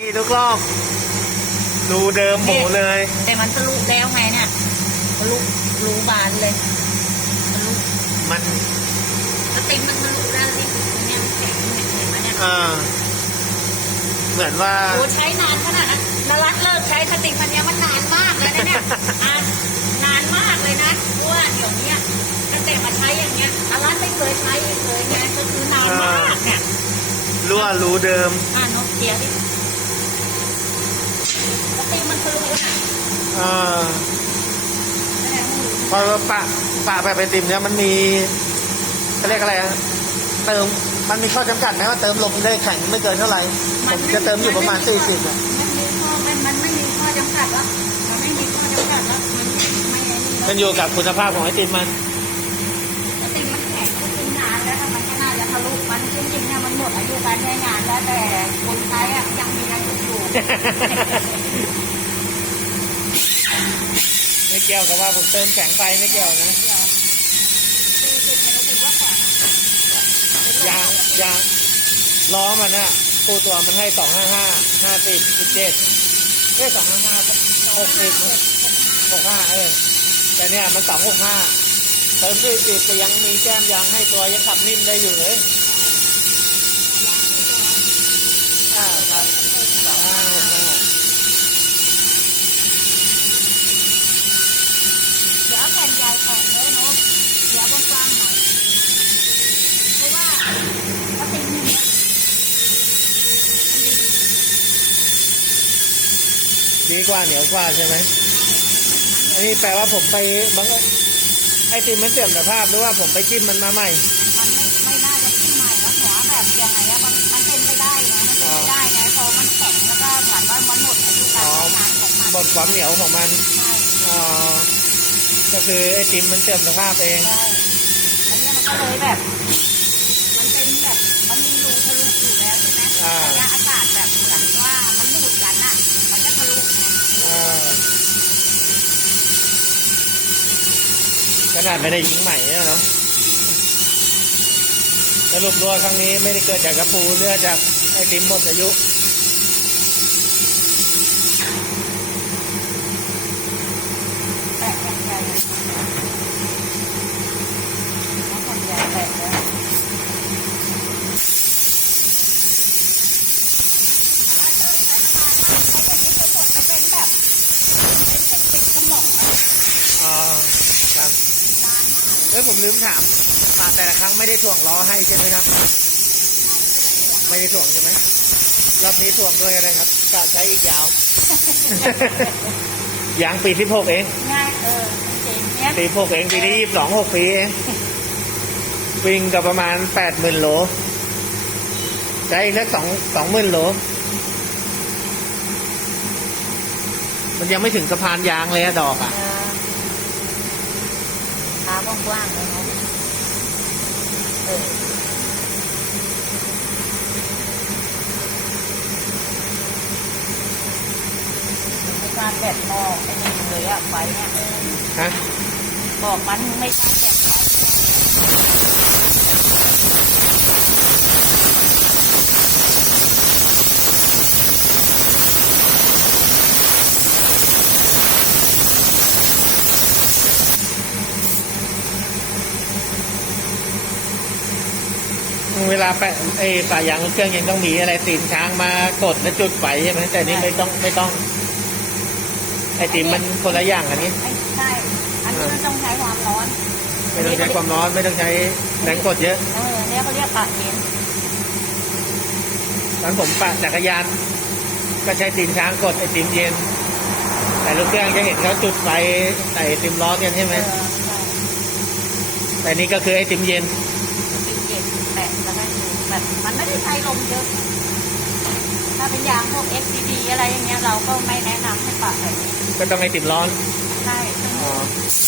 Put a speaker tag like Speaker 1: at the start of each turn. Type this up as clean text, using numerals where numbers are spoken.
Speaker 1: นี่ทุกรอบรูเดิมหมูเลย
Speaker 2: แต่มันทะลุแล้วไงเนี่ยทะลุรูบานเลยทะลุ
Speaker 1: มัน
Speaker 2: สติมันทะลุแล้วนี่เนี่ยมันแข็งเนี่ยเห็นไหมเนี่ย
Speaker 1: เหมือนว่า
Speaker 2: โอ้ใช้นานขนาดนั้นนรัตเลิกใช้สติมันเนี่ยมันนานมากเลยนะเนี่ยนานมากเลยนะว่าเดี๋ยวนี้ตั้งแต่มาใช้อย่างเงี้ยนรัตไม่เคยใช้เลยไงก็คือนานมากเนี่ย
Speaker 1: รั่วรูเดิม
Speaker 2: นกเกียร์ดิสติมันทะลุ
Speaker 1: พอปะแบบไอติมเนี่ยมันมีเขาเรียกอะไรเติมมันมีข้อจำกัดไหมว่าเติมลมได้แข็งไม่เกินเท่าไหร่ผมจะเติมอยู่ประมาณ40
Speaker 2: เนี่ยมันไม่มีข้อจำกัดแล้วมันไม่มีข้อจำกัดแล้ว
Speaker 1: มันอยู่กับคุณภาพของไอติมมัน
Speaker 2: ไอติมมันแข็งก็กินนานแล้วมันก็น่าจะทะลุมันจริงๆเนี่ยมันหมดอายุการใช้งานแล้วแต่คนใช้ยังมีอายุอยู่
Speaker 1: ไม่เกี่ยวกับว่าผมเติมแข็งไปไม่เกี่ยวนะยางล้อมันน่ะตัวมันให้255 50 17255 60แต่เนี่ยมัน265เติม40ก็ยังมีแก้มยางให้ตัวยังขับนิ่มได้อยู่เลยครับ2565
Speaker 2: เดี๋ยวแผ่นใหญ่แผ่นเลยเนาะเดี๋ยวกว้างๆหน่อยเพราะว่าถ้าเป็นอย่างนี้
Speaker 1: ดีกว่าเหนียวกว่าใช่ไหมอันนี้แปลว่าผมไปบางไอติมมันเสื่อมสภาพหรือว่าผมไปจิ้มมันมาใหม่
Speaker 2: มันไม่น่าจะขึ้นใหม่แล้วหัวแบบยังไงอะมันเป็นไปได้ไงมันเป็นไปได้ไงพอมันแข็งแล้วก็เหมือนว่ามันหมดอายุการใช้งานของมัน
Speaker 1: หมดความเหนียวของมัน
Speaker 2: ใช่
Speaker 1: ก็คือไอติมมันเสื่อมสภาพเอง
Speaker 2: ใช่อันนี้มันก็เลยแบบมันเป็นแบบมันมีรูทะลุอยู่แล้วใช่ไหมระยะอากาศแบบเหมือนว่ามันดูดกันน่ะมันจะทะลุไง
Speaker 1: ขนาดไม่ได้ยิงใหม่เนาะสรุปรั่วครั้งนี้ไม่ได้เกิดจากกระปูเลือดจากไอติมหมดอายุ
Speaker 2: แตะแผ่นใหญ่เลยแผ่นใหญ่แตะแล้ว
Speaker 1: ครับผมลืมถามแต่ละครั้งไม่ได้ถ่วงล้อให้ใช่ไหมครับไม่ได้ถ่วงใช่ไหมรอบนี้ถ่วงด้วยอะไรครับกะใช้อีกยาวยางปี16เอง
Speaker 2: ง่าย
Speaker 1: ปี16เองปีนี้22 6 ปีเองวิ่งกับประมาณ 80,000 โลใช้อีกสัก20,000 โลมันยังไม่ถึงสะพานยางเลยดอก
Speaker 2: ขากว้างๆเลยนะไม่การแบบมอกไอ้นี่เลยอะไฟเนี่ยบอกมันไม่การแบบไฟ
Speaker 1: เวลาแปะฝายางเครื่องยังต้องมีอะไรตีนช้างมากดและจุดไฟใช่ไหมแต่นี่ไม่ต้องไอติมมันคนละอย่างอันนี้
Speaker 2: ใช่อันนี้มันต้องใช้ความร้อน
Speaker 1: ไม่ต้องใช้ความร้อนไม่ต้องใช้แรงกดเยอะ
Speaker 2: เนี่ยเขาเรียกปะเย็น
Speaker 1: ตอนผมปั่นจักรยานก็ใช้ตีนช้างกดไอติมเย็นแต่ลูกเครื่องจะเห็นเขาจุดไฟใส่ไอติมร้อนกันใช่ไหมแต่นี่ก็คือไอติมเย็น
Speaker 2: แปะแล้วก็แบบมันไม่ได้ใช้ลมเยอะถ้าเป็นยางพวก FCD อะไรอย่างเงี้ยเราก็ไม่แนะนำให้ปะแบบนี้
Speaker 1: ก็ต้องไอติมร้อน
Speaker 2: ใช่